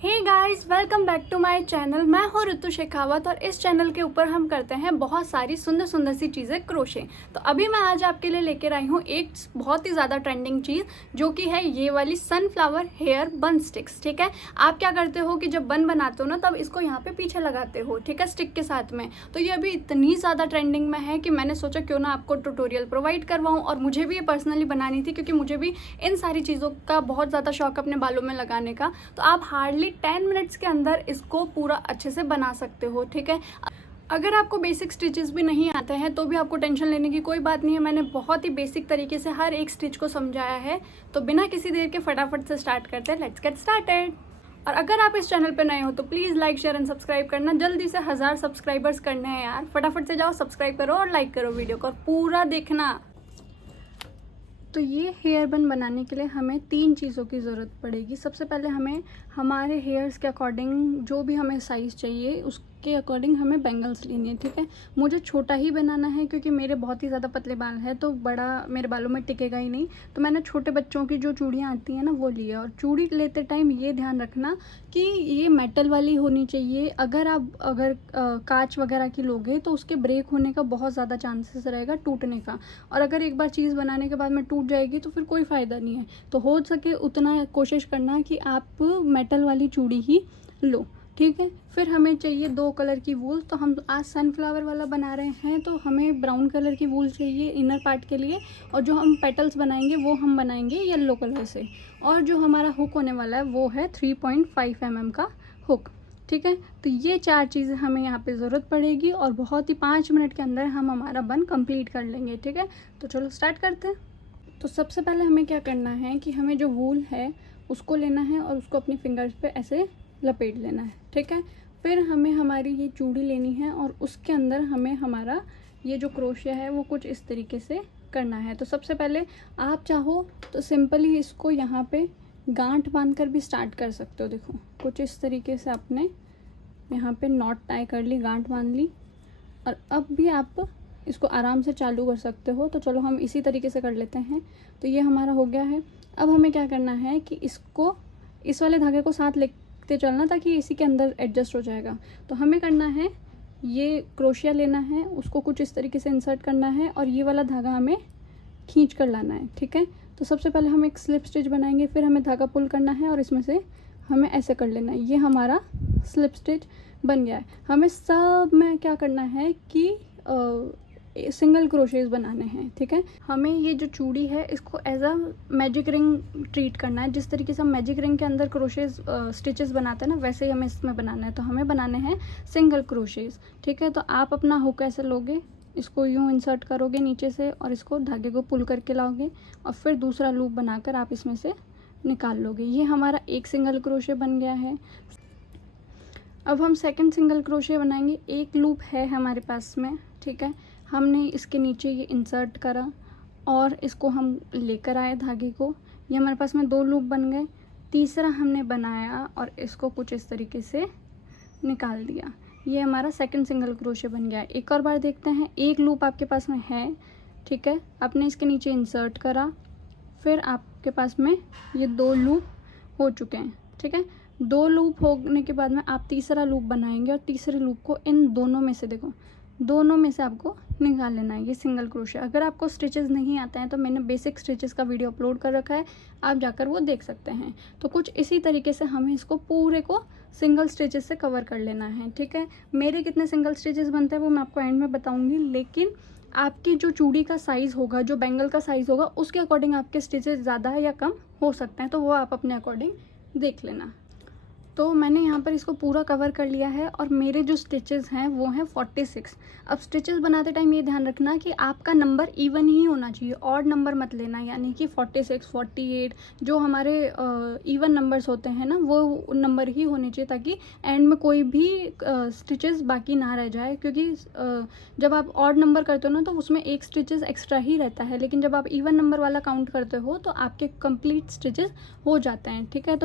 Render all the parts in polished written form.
Hey guys, welcome back to my channel. मैं हूँ ऋतु शेखावत और इस चैनल के ऊपर हम करते हैं बहुत सारी सुंदर सुंदर सी चीज़ें क्रोशे। तो अभी मैं आज आपके लिए लेकर आई हूँ एक बहुत ही ज़्यादा ट्रेंडिंग चीज़, जो कि है ये वाली सनफ्लावर हेयर बन स्टिक्स। ठीक है, आप क्या करते हो कि जब बन बनाते हो ना, तब इसको यहाँ पे पीछे लगाते हो, ठीक है, स्टिक के साथ में। तो ये अभी इतनी ज़्यादा ट्रेंडिंग में है कि मैंने सोचा क्यों ना आपको ट्यूटोरियल प्रोवाइड करवाऊँ। और मुझे भी ये पर्सनली बनानी थी, क्योंकि मुझे भी इन सारी चीज़ों का बहुत ज़्यादा शौक अपने बालों में लगाने का। तो आप हार्डली 10 मिनट्स के अंदर इसको पूरा अच्छे से बना सकते हो। ठीक है, अगर आपको बेसिक स्टिचेस भी नहीं आते हैं तो भी आपको टेंशन लेने की कोई बात नहीं है। मैंने बहुत ही बेसिक तरीके से हर एक स्टिच को समझाया है। तो बिना किसी देर के फटाफट से स्टार्ट करते हैं। Let's get started. और अगर आप इस चैनल पे नए हो तो please like, share and subscribe करना। जल्दी से 1000 सब्सक्राइबर्स करने हैं यार। फटाफट से जाओ, सब्सक्राइब करो और लाइक करो वीडियो को, और पूरा देखना। तो ये हेयर बन बनाने के लिए हमें 3 चीज़ों की ज़रूरत पड़ेगी। सबसे पहले हमें हमारे हेयर्स के अकॉर्डिंग जो भी हमें साइज़ चाहिए उसके अकॉर्डिंग हमें बैंगल्स लेनी है। ठीक है, मुझे छोटा ही बनाना है क्योंकि मेरे बहुत ही ज़्यादा पतले बाल हैं, तो बड़ा मेरे बालों में टिकेगा ही नहीं। तो मैंने छोटे बच्चों की जो चूड़ियाँ आती हैं ना, वो ली है। और चूड़ी लेते टाइम ये ध्यान रखना कि ये मेटल वाली होनी चाहिए। अगर कांच वगैरह की लोगे तो उसके ब्रेक होने का बहुत ज़्यादा चांसेस रहेगा, टूटने का। और अगर एक बार चीज़ बनाने के बाद में टूट जाएगी तो फिर कोई फ़ायदा नहीं है। तो हो सके उतना कोशिश करना कि आप मेटल वाली चूड़ी ही लो। ठीक है, फिर हमें चाहिए 2 कलर की वूल। तो हम आज सनफ्लावर वाला बना रहे हैं, तो हमें ब्राउन कलर की वूल चाहिए इनर पार्ट के लिए। और जो हम पेटल्स बनाएंगे वो हम बनाएंगे येलो कलर से। और जो हमारा हुक होने वाला है वो है 3.5 mm का हुक। ठीक है, तो ये 4 चीज़ें हमें यहाँ पे ज़रूरत पड़ेगी और बहुत ही 5 मिनट के अंदर हम हमारा बन कंप्लीट कर लेंगे। ठीक है, तो चलो स्टार्ट करते हैं। तो सबसे पहले हमें क्या करना है कि हमें जो वूल है उसको लेना है और उसको अपनी फिंगर्स पे ऐसे लपेट लेना है। ठीक है, फिर हमें हमारी ये चूड़ी लेनी है और उसके अंदर हमें हमारा ये जो क्रोशिया है वो कुछ इस तरीके से करना है। तो सबसे पहले आप चाहो तो सिंपली इसको यहाँ पे गांठ बांधकर भी स्टार्ट कर सकते हो। देखो, कुछ इस तरीके से आपने यहाँ पे नॉट टाई कर ली, गांठ बांध ली। और अब भी आप इसको आराम से चालू कर सकते हो। तो चलो हम इसी तरीके से कर लेते हैं। तो ये हमारा हो गया है। अब हमें क्या करना है कि इसको इस वाले धागे को साथ लेते चलना, ताकि इसी के अंदर एडजस्ट हो जाएगा। तो हमें करना है, ये क्रोशिया लेना है, उसको कुछ इस तरीके से इंसर्ट करना है और ये वाला धागा हमें खींच कर लाना है। ठीक है, तो सबसे पहले हम एक स्लिप स्टिच बनाएंगे, फिर हमें धागा पुल करना है और इसमें से हमें ऐसे कर लेना है। ये हमारा स्लिप स्टिच बन गया है। हमें सब में क्या करना है कि सिंगल क्रोशेज बनाने हैं। ठीक है, हमें ये जो चूड़ी है इसको as a magic ring treat करना है। जिस तरीके से हम मैजिक रिंग के अंदर क्रोशेज स्टिचेस बनाते हैं ना, वैसे ही हमें इसमें बनाना है। तो हमें बनाने हैं सिंगल क्रोशेज। ठीक है, तो आप अपना हुक ऐसे लोगे, इसको यूँ इंसर्ट करोगे नीचे से और इसको धागे को पुल करके लाओगे और फिर दूसरा लूप बनाकर आप इसमें से निकाल लोगे। ये हमारा एक सिंगल क्रोशे बन गया है। अब हम सेकंड सिंगल क्रोशे बनाएंगे। एक लूप है हमारे पास में। ठीक है, हमने इसके नीचे ये इंसर्ट करा और इसको हम लेकर आए धागे को। ये हमारे पास में 2 लूप बन गए। तीसरा हमने बनाया और इसको कुछ इस तरीके से निकाल दिया। ये हमारा सेकंड सिंगल क्रोशे बन गया। एक और बार देखते हैं। एक लूप आपके पास में है, ठीक है, आपने इसके नीचे इंसर्ट करा, फिर आपके पास में ये 2 लूप हो चुके हैं। ठीक है, 2 लूप होने के बाद में आप तीसरा लूप बनाएंगे और तीसरे लूप को इन दोनों में से, देखो, दोनों में से आपको निकाल लेना है ये सिंगल क्रोशे। अगर आपको स्टिचेस नहीं आते हैं तो मैंने बेसिक स्टिचेस का वीडियो अपलोड कर रखा है, आप जाकर वो देख सकते हैं। तो कुछ इसी तरीके से हमें इसको पूरे को सिंगल स्टिचेस से कवर कर लेना है। ठीक है, मेरे कितने सिंगल स्टिचेस बनते हैं वो मैं आपको एंड में बताऊँगी, लेकिन आपकी जो चूड़ी का साइज़ होगा, जो बैंगल का साइज़ होगा, उसके अकॉर्डिंग आपके स्टिचेस ज़्यादा या कम हो सकते हैं। तो वो आप अपने अकॉर्डिंग देख लेना। तो मैंने यहाँ पर इसको पूरा कवर कर लिया है और मेरे जो स्टिचेस हैं वो हैं 46। अब स्टिचेस बनाते टाइम ये ध्यान रखना कि आपका नंबर इवन ही होना चाहिए, ऑड नंबर मत लेना। यानी कि 46, 48 जो हमारे इवन नंबर्स होते हैं ना, वो नंबर ही होने चाहिए, ताकि एंड में कोई भी स्टिचेस बाकी ना रह जाए। क्योंकि जब आप ऑड नंबर करते हो ना, तो उसमें एक स्टिचेस एक्स्ट्रा ही रहता है, लेकिन जब आप इवन नंबर वाला काउंट करते हो तो आपके कंप्लीट स्टिचेस हो जाते हैं। ठीक है,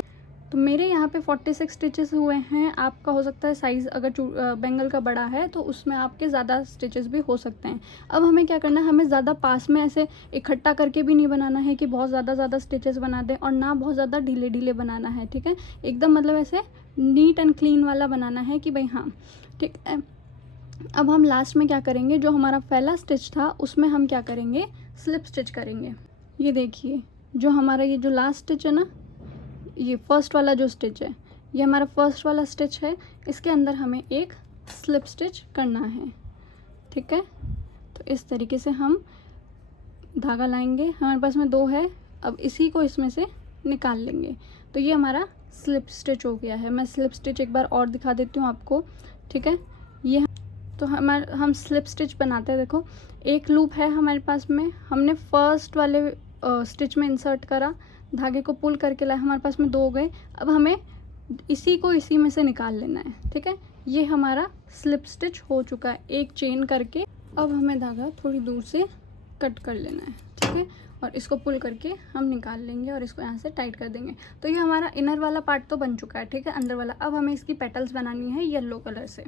तो मेरे यहाँ पे 46 स्टिचेस हुए हैं। आपका हो सकता है साइज़ अगर बैंगल का बड़ा है तो उसमें आपके ज़्यादा स्टिचेस भी हो सकते हैं। अब हमें क्या करना है, हमें ज़्यादा पास में ऐसे इकट्ठा करके भी नहीं बनाना है कि बहुत ज़्यादा स्टिचेस बना दें, और ना बहुत ज़्यादा ढीले ढीले बनाना है। ठीक है, एकदम मतलब ऐसे नीट एंड क्लीन वाला बनाना है कि भाई हाँ ठीक है। अब हम लास्ट में क्या करेंगे, जो हमारा पहला स्टिच था उसमें हम क्या करेंगे, स्लिप स्टिच करेंगे। ये देखिए जो हमारा ये जो लास्ट स्टिच है ना, ये फर्स्ट वाला जो स्टिच है, ये हमारा फर्स्ट वाला स्टिच है, इसके अंदर हमें एक स्लिप स्टिच करना है। ठीक है, तो इस तरीके से हम धागा लाएंगे, हमारे पास में 2 है, अब इसी को इसमें से निकाल लेंगे। तो ये हमारा स्लिप स्टिच हो गया है। मैं स्लिप स्टिच एक बार और दिखा देती हूँ आपको। ठीक है, ये तो हम स्लिप स्टिच बनाते हैं। देखो एक लूप है हमारे पास में, हमने फर्स्ट वाले स्टिच में इंसर्ट करा, धागे को पुल करके लाए, हमारे पास में 2 हो गए। अब हमें इसी को इसी में से निकाल लेना है। ठीक है, ये हमारा स्लिप स्टिच हो चुका है एक चेन करके। अब हमें धागा थोड़ी दूर से कट कर लेना है। ठीक है, और इसको पुल करके हम निकाल लेंगे और इसको यहाँ से टाइट कर देंगे। तो ये हमारा इनर वाला पार्ट तो बन चुका है। ठीक है, अंदर वाला। अब हमें इसकी पेटल्स बनानी है येलो कलर से।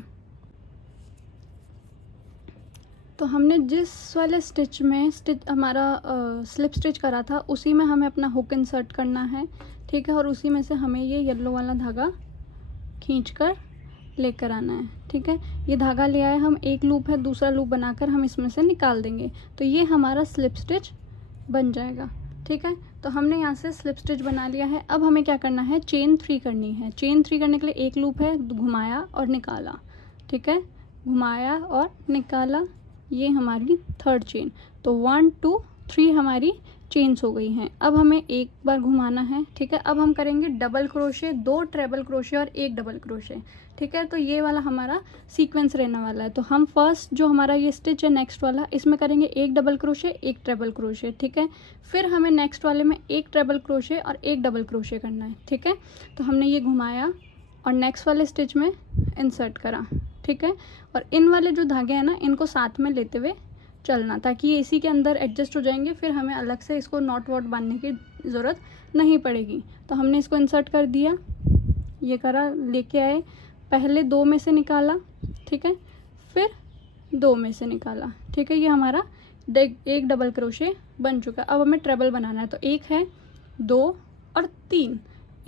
तो हमने जिस वाले स्टिच में हमारा स्लिप स्टिच करा था उसी में हमें अपना हुक इंसर्ट करना है। ठीक है, और उसी में से हमें ये येलो वाला धागा खींचकर लेकर आना है। ठीक है, ये धागा ले आए हम, एक लूप है, दूसरा लूप बनाकर हम इसमें से निकाल देंगे। तो ये हमारा स्लिप स्टिच बन जाएगा। ठीक है, तो हमने यहाँ से स्लिप स्टिच बना लिया है। अब हमें क्या करना है, चेन 3 करनी है। चेन 3 करने के लिए एक लूप है, घुमाया और निकाला। ठीक है, घुमाया और निकाला, ये हमारी 3rd चेन। तो 1 2 3 हमारी चेन्स हो गई हैं। अब हमें एक बार घुमाना है। ठीक है, अब हम करेंगे डबल क्रोशे, 2 ट्रेबल क्रोशे और 1 डबल क्रोशे। ठीक है, तो ये वाला हमारा सीक्वेंस रहने वाला है। तो हम फर्स्ट जो हमारा ये स्टिच है नेक्स्ट वाला, इसमें करेंगे 1 डबल क्रोशे 1 ट्रेबल क्रोशे। ठीक है, फिर हमें नेक्स्ट वाले में 1 ट्रेबल क्रोशे और 1 डबल क्रोशे करना है। ठीक है, तो हमने ये घुमाया और नेक्स्ट वाले स्टिच में इंसर्ट करा। ठीक है, और इन वाले जो धागे हैं ना, इनको साथ में लेते हुए चलना, ताकि ये इसी के अंदर एडजस्ट हो जाएंगे, फिर हमें अलग से इसको नॉट वॉट बांधने की ज़रूरत नहीं पड़ेगी। तो हमने इसको इंसर्ट कर दिया, ये करा, लेके आए, पहले 2 में से निकाला। ठीक है, फिर 2 में से निकाला। ठीक है, ये हमारा 1 डबल क्रोशे बन चुका है। अब हमें ट्रेबल बनाना है। तो 1 है, 2 और 3,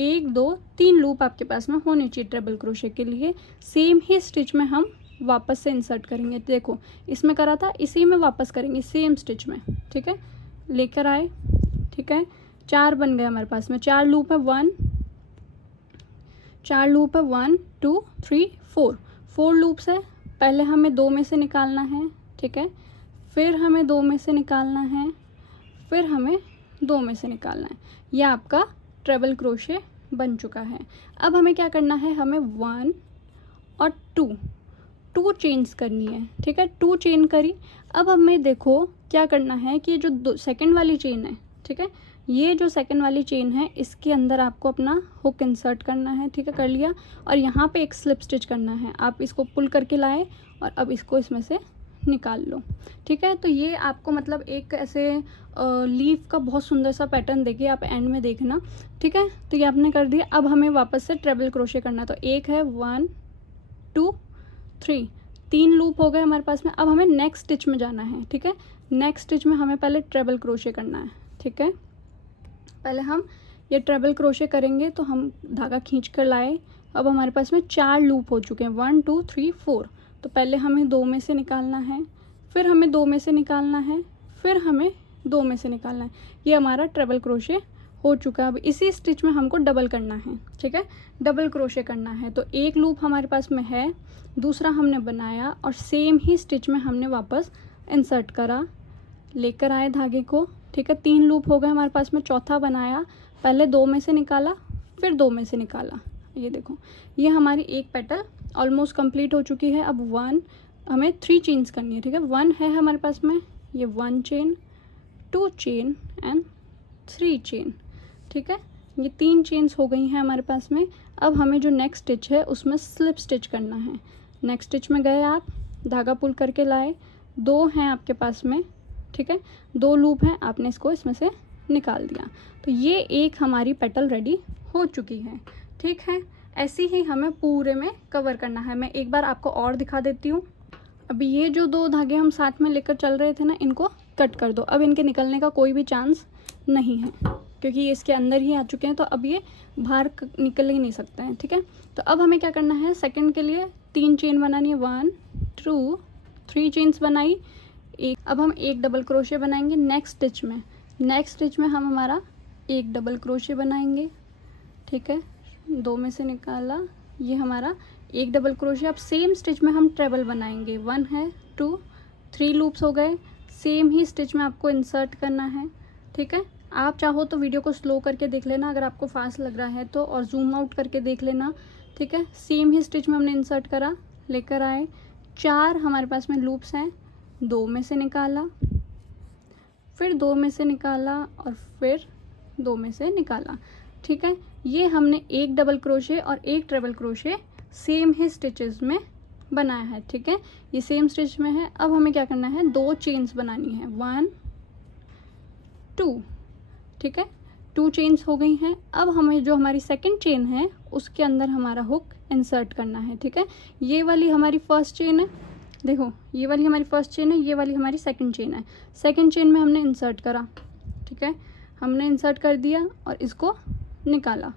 1 2 3 लूप आपके पास में होनी चाहिए ट्रेबल क्रोशे के लिए। सेम ही स्टिच में हम वापस से इंसर्ट करेंगे। देखो इसमें करा था, इसी में वापस करेंगे सेम स्टिच में। ठीक है, लेकर आए। ठीक है, 4 बन गए हमारे पास में, 4 लूप है, 4 लूप है, 1 2 3 4 लूप्स है। पहले हमें 2 में से निकालना है। ठीक है, फिर हमें 2 में से निकालना है, फिर हमें 2 में से निकालना है। यह आपका ट्रेबल क्रोशे बन चुका है। अब हमें क्या करना है, हमें 1 और 2 चेन्स करनी है। ठीक है, 2 चेन करी। अब हमें देखो क्या करना है कि जो सेकंड वाली चेन है, ठीक है, ये जो सेकंड वाली चेन है इसके अंदर आपको अपना हुक इंसर्ट करना है। ठीक है, कर लिया, और यहाँ पे एक स्लिप स्टिच करना है। आप इसको पुल करके लाए और अब इसको इसमें से निकाल लो। ठीक है, तो ये आपको मतलब एक ऐसे लीफ का बहुत सुंदर सा पैटर्न देखिए, आप एंड में देखना। ठीक है, तो ये आपने कर दिया। अब हमें वापस से ट्रेबल क्रोशे करना है। तो 1 है, 1 2 3 लूप हो गए हमारे पास में। अब हमें नेक्स्ट स्टिच में जाना है। ठीक है, नेक्स्ट स्टिच में हमें पहले ट्रेबल क्रोशे करना है। ठीक है, पहले हम ये ट्रेबल क्रोशे करेंगे। तो हम धागा खींच कर लाए। अब हमारे पास में 4 लूप हो चुके हैं, 1 2 3 4। तो पहले हमें 2 में से निकालना है, फिर हमें 2 में से निकालना है, फिर हमें 2 में से निकालना है। ये हमारा ट्रेबल क्रोशे हो चुका है। अब इसी स्टिच में हमको डबल करना है। ठीक है, डबल क्रोशे करना है। तो एक लूप हमारे पास में है, दूसरा हमने बनाया और सेम ही स्टिच में हमने वापस इंसर्ट करा, लेकर आए धागे को। ठीक है, 3 लूप हो गए हमारे पास में, चौथा बनाया, पहले 2 में से निकाला, फिर 2 में से निकाला। ये देखो, ये हमारी एक पेटल ऑलमोस्ट कंप्लीट हो चुकी है। अब 1 हमें 3 चेन्स करनी है। ठीक है, 1 है हमारे पास में, ये 1 चेन, 2 चेन एंड 3 चेन। ठीक है, ये 3 चेन्स हो गई हैं हमारे पास में। अब हमें जो नेक्स्ट स्टिच है उसमें स्लिप स्टिच करना है। नेक्स्ट स्टिच में गए, आप धागा पुल करके लाए, 2 हैं आपके पास में। ठीक है, 2 लूप हैं, आपने इसको इसमें से निकाल दिया। तो ये एक हमारी पेटल रेडी हो चुकी है। ठीक है, ऐसी ही हमें पूरे में कवर करना है। मैं एक बार आपको और दिखा देती हूँ। अभी ये जो 2 धागे हम साथ में लेकर चल रहे थे ना, इनको कट कर दो। अब इनके निकलने का कोई भी चांस नहीं है। क्योंकि ये इसके अंदर ही आ चुके हैं, तो अब ये बाहर निकल ही नहीं सकते हैं। ठीक है, तो अब हमें क्या करना है, सेकंड के लिए 3 चेन बनानी है, 1 2 3 चेन्स बनाई, एक। अब हम एक डबल क्रोशे बनाएंगे नेक्स्ट स्टिच में। नेक्स्ट स्टिच में हम हमारा एक डबल क्रोशे बनाएंगे। ठीक है, 2 में से निकाला, ये हमारा एक डबल क्रोशे। अब सेम स्टिच में हम ट्रेबल बनाएंगे, 1 है 2 3 लूप्स हो गए। सेम ही स्टिच में आपको इंसर्ट करना है। ठीक है, आप चाहो तो वीडियो को स्लो करके देख लेना अगर आपको फास्ट लग रहा है तो, और जूम आउट करके देख लेना। ठीक है, सेम ही स्टिच में हमने इंसर्ट करा, लेकर आए, 4 हमारे पास में लूप्स हैं, 2 में से निकाला, फिर 2 में से निकाला, और फिर 2 में से निकाला। ठीक है, ये हमने एक डबल क्रोशे और एक ट्रिपल क्रोशे सेम ही स्टिचेस में बनाया है। ठीक है, ये सेम स्टिच में है। अब हमें क्या करना है, 2 चेन्स बनानी है, 1 2। ठीक है, 2 चेन्स हो गई हैं। अब हमें जो हमारी सेकंड चेन है उसके अंदर हमारा हुक इंसर्ट करना है। ठीक है, ये वाली हमारी फर्स्ट चेन है, देखो ये वाली हमारी फर्स्ट चेन है, ये वाली हमारी सेकंड चेन है। सेकंड चेन में हमने इंसर्ट करा। ठीक है, हमने इंसर्ट कर दिया और इसको निकाला।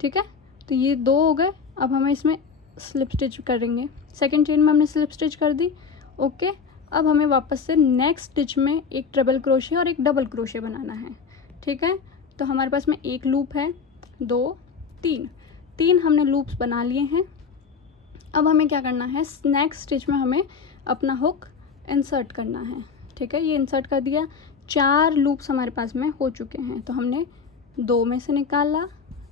ठीक है, तो ये 2 हो गए। अब हमें इसमें स्लिप स्टिच करेंगे, सेकंड चेन में हमने स्लिप स्टिच कर दी। ओके, अब हमें वापस से नेक्स्ट स्टिच में एक ट्रिपल क्रोशे और एक डबल क्रोशे बनाना है। ठीक है, तो हमारे पास में एक लूप है, 2 3 हमने लूप्स बना लिए हैं। अब हमें क्या करना है, नेक्स्ट स्टिच में हमें अपना हुक इंसर्ट करना है। ठीक है, ये इंसर्ट कर दिया, 4 लूप्स हमारे पास में हो चुके हैं। तो हमने 2 में से निकाला,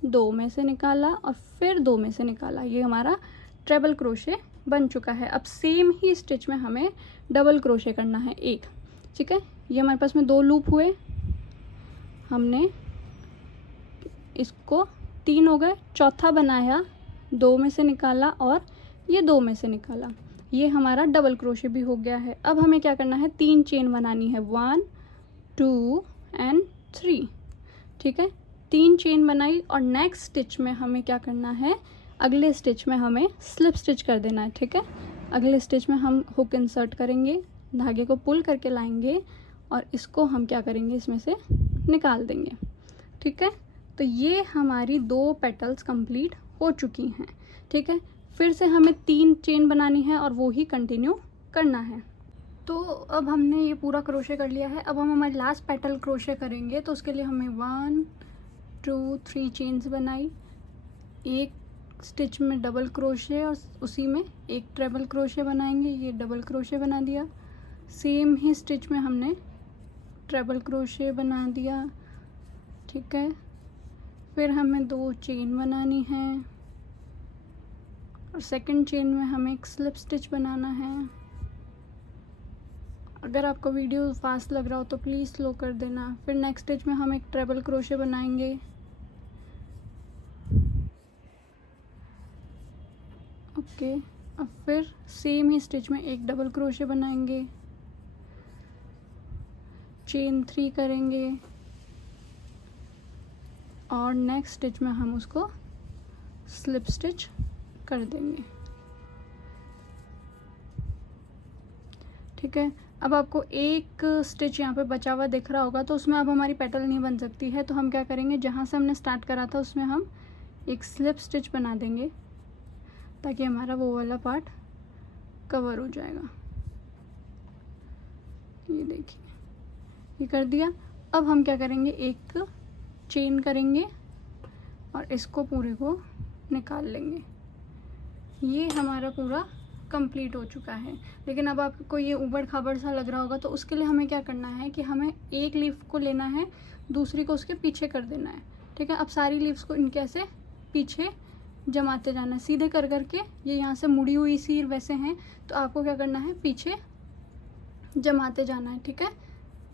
2 में से निकाला, और फिर 2 में से निकाला, ये हमारा ट्रिपल क्रोशे बन चुका है। अब सेम ही स्टिच में हमें डबल क्रोशे करना है, एक। ठीक है, ये हमारे पास में 2 लूप हुए, हमने इसको 3 हो गए, चौथा बनाया, 2 में से निकाला, और ये 2 में से निकाला, ये हमारा डबल क्रोशे भी हो गया है। अब हमें क्या करना है, 3 चेन बनानी है, 1 2 एंड 3। ठीक है, 3 चेन बनाई, और नेक्स्ट स्टिच में हमें क्या करना है, अगले स्टिच में हमें स्लिप स्टिच कर देना है। ठीक है, अगले स्टिच में हम हुक इंसर्ट करेंगे, धागे को पुल करके लाएंगे, और इसको हम क्या करेंगे, इसमें से निकाल देंगे। ठीक है, तो ये हमारी 2 पेटल्स कंप्लीट हो चुकी हैं। ठीक है, फिर से हमें 3 चेन बनानी है और वो ही कंटिन्यू करना है। तो अब हमने ये पूरा क्रोशे कर लिया है। अब हम हमारी लास्ट पेटल क्रोशे करेंगे, तो उसके लिए हमें 1 2 3 चेन्स बनाई, एक स्टिच में डबल क्रोशे और उसी में एक ट्रिपल क्रोशे बनाएंगे, ये डबल क्रोशे बना दिया। सेम ही स्टिच में हमने ट्रिपल क्रोशे बना दिया। ठीक है, फिर हमें 2 चेन बनानी है, और सेकंड चेन में हमें एक स्लिप स्टिच बनाना है। अगर आपको वीडियो फास्ट लग रहा हो तो प्लीज़ स्लो कर देना। फिर नेक्स्ट स्टिच में हम एक ट्रिपल क्रोशे बनाएंगे। ओके, अब फिर सेम ही स्टिच में एक डबल क्रोशे बनाएंगे, चेन 3 करेंगे, और नेक्स्ट स्टिच में हम उसको स्लिप स्टिच कर देंगे। ठीक है, अब आपको एक स्टिच यहाँ पे बचा हुआ दिख रहा होगा, तो उसमें अब हमारी पेटल नहीं बन सकती है। तो हम क्या करेंगे, जहाँ से हमने स्टार्ट करा था उसमें हम एक स्लिप स्टिच बना देंगे, ताकि हमारा वो वाला पार्ट कवर हो जाएगा। ये देखिए, ये कर दिया। अब हम क्या करेंगे, एक चेन करेंगे और इसको पूरे को निकाल लेंगे। ये हमारा पूरा कंप्लीट हो चुका है। लेकिन अब आपको ये ऊबड़ खाबड़ सा लग रहा होगा, तो उसके लिए हमें क्या करना है कि हमें एक लीफ को लेना है, दूसरी को उसके पीछे कर देना है। ठीक है, अब सारी लीव्स को इनके ऐसे पीछे जमाते जाना है, सीधे कर करके। ये यहाँ से मुड़ी हुई सी वैसे हैं, तो आपको क्या करना है, पीछे जमाते जाना है। ठीक है,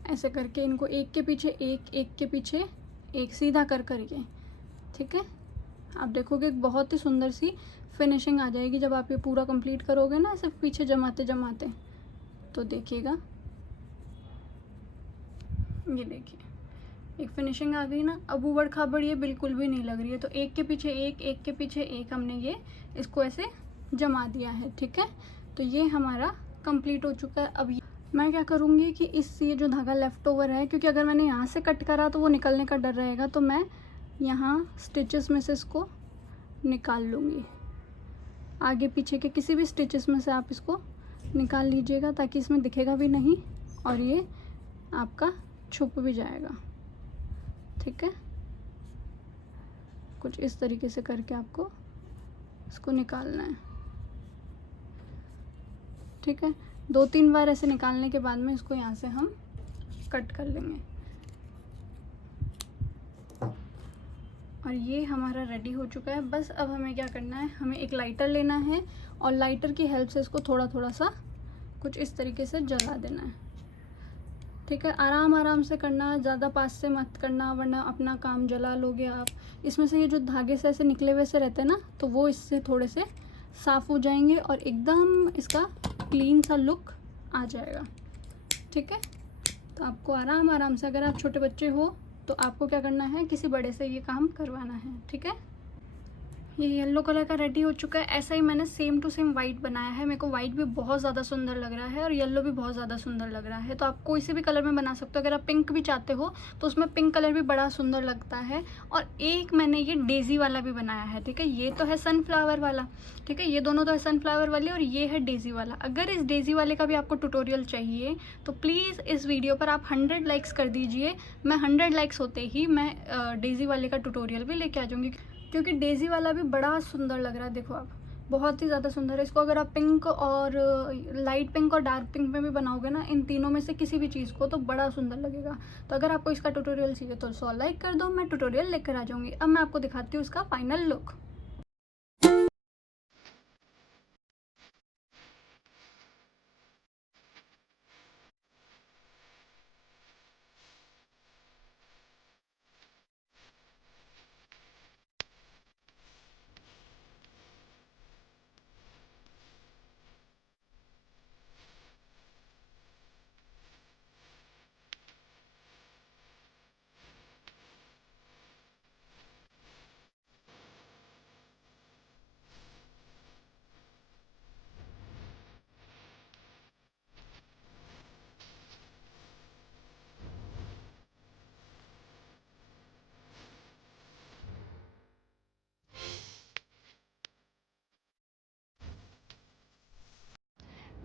ऐसे करके इनको एक के पीछे एक, एक के पीछे एक, सीधा कर करके। ठीक है, आप देखोगे बहुत ही सुंदर सी फिनिशिंग आ जाएगी जब आप ये पूरा कंप्लीट करोगे ना, सिर्फ पीछे जमाते जमाते। तो देखिएगा, ये देखिए एक फिनिशिंग आ गई ना। अब ऊबड़ खाबड़ ये बिल्कुल भी नहीं लग रही है। तो एक के पीछे एक, एक के पीछे एक, हमने ये इसको ऐसे जमा दिया है। ठीक है, तो ये हमारा कंप्लीट हो चुका है। अब मैं क्या करूँगी कि इस ये जो धागा लेफ़्ट ओवर है, क्योंकि अगर मैंने यहाँ से कट करा तो वो निकलने का डर रहेगा, तो मैं यहाँ स्टिचेस में से इसको निकाल लूँगी। आगे पीछे के किसी भी स्टिचेस में से आप इसको निकाल लीजिएगा ताकि इसमें दिखेगा भी नहीं और ये आपका छुप भी जाएगा। ठीक है, कुछ इस तरीके से करके आपको इसको निकालना है। ठीक है, 2-3 बार ऐसे निकालने के बाद में इसको यहाँ से हम कट कर लेंगे। और ये हमारा रेडी हो चुका है। बस अब हमें क्या करना है, हमें एक लाइटर लेना है और लाइटर की हेल्प से इसको थोड़ा थोड़ा सा कुछ इस तरीके से जला देना है। ठीक है, आराम आराम से करना, ज़्यादा पास से मत करना वरना अपना काम जला लोगे आप। इसमें से ये जो धागे से ऐसे निकले हुए से रहते हैं ना, तो वो इससे थोड़े से साफ़ हो जाएंगे और एकदम इसका क्लीन सा लुक आ जाएगा। ठीक है, तो आपको आराम आराम से, अगर आप छोटे बच्चे हो तो आपको क्या करना है, किसी बड़े से ये काम करवाना है। ठीक है, ये येलो कलर का रेडी हो चुका है। ऐसा ही मैंने सेम टू सेम वाइट बनाया है। मेरे को वाइट भी बहुत ज़्यादा सुंदर लग रहा है और येलो भी बहुत ज़्यादा सुंदर लग रहा है। तो आप कोई से भी कलर में बना सकते हो। अगर आप पिंक भी चाहते हो तो उसमें पिंक कलर भी बड़ा सुंदर लगता है। और एक मैंने ये डेज़ी वाला भी बनाया है। ठीक है, ये तो है सनफ्लावर वाला। ठीक है, ये दोनों तो है सनफ्लावर वाले और ये है डेज़ी वाला। अगर इस डेज़ी वाले का भी आपको ट्यूटोरियल चाहिए तो प्लीज़ इस वीडियो पर आप 100 लाइक्स कर दीजिए। मैं 100 लाइक्स होते ही मैं डेज़ी वाले का ट्यूटोरियल भी लेके आ जाऊँगी, क्योंकि डेज़ी वाला भी बड़ा सुंदर लग रहा है। देखो आप, बहुत ही ज़्यादा सुंदर है। इसको अगर आप पिंक और लाइट पिंक और डार्क पिंक में भी बनाओगे ना, इन तीनों में से किसी भी चीज़ को, तो बड़ा सुंदर लगेगा। तो अगर आपको इसका ट्यूटोरियल चाहिए तो 100 लाइक कर दो, मैं ट्यूटोरियल लेकर आ जाऊँगी। अब मैं आपको दिखाती हूँ इसका फाइनल लुक।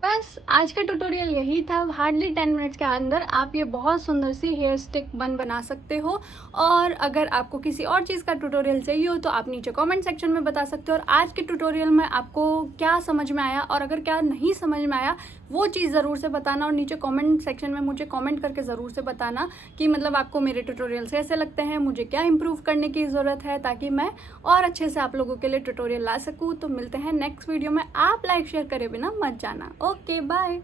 बस आज का ट्यूटोरियल यही था। हार्डली 10 मिनट्स के अंदर आप ये बहुत सुंदर सी हेयर स्टिक बन बना सकते हो। और अगर आपको किसी और चीज़ का ट्यूटोरियल चाहिए हो तो आप नीचे कमेंट सेक्शन में बता सकते हो। और आज के ट्यूटोरियल में आपको क्या समझ में आया और अगर क्या नहीं समझ में आया वो चीज़ ज़रूर से बताना और नीचे कमेंट सेक्शन में मुझे कमेंट करके ज़रूर से बताना कि मतलब आपको मेरे ट्यूटोरियल से ऐसे लगते हैं, मुझे क्या इंप्रूव करने की ज़रूरत है, ताकि मैं और अच्छे से आप लोगों के लिए ट्यूटोरियल ला सकूँ। तो मिलते हैं नेक्स्ट वीडियो में। आप लाइक शेयर करे बिना मत जाना। Okay, bye.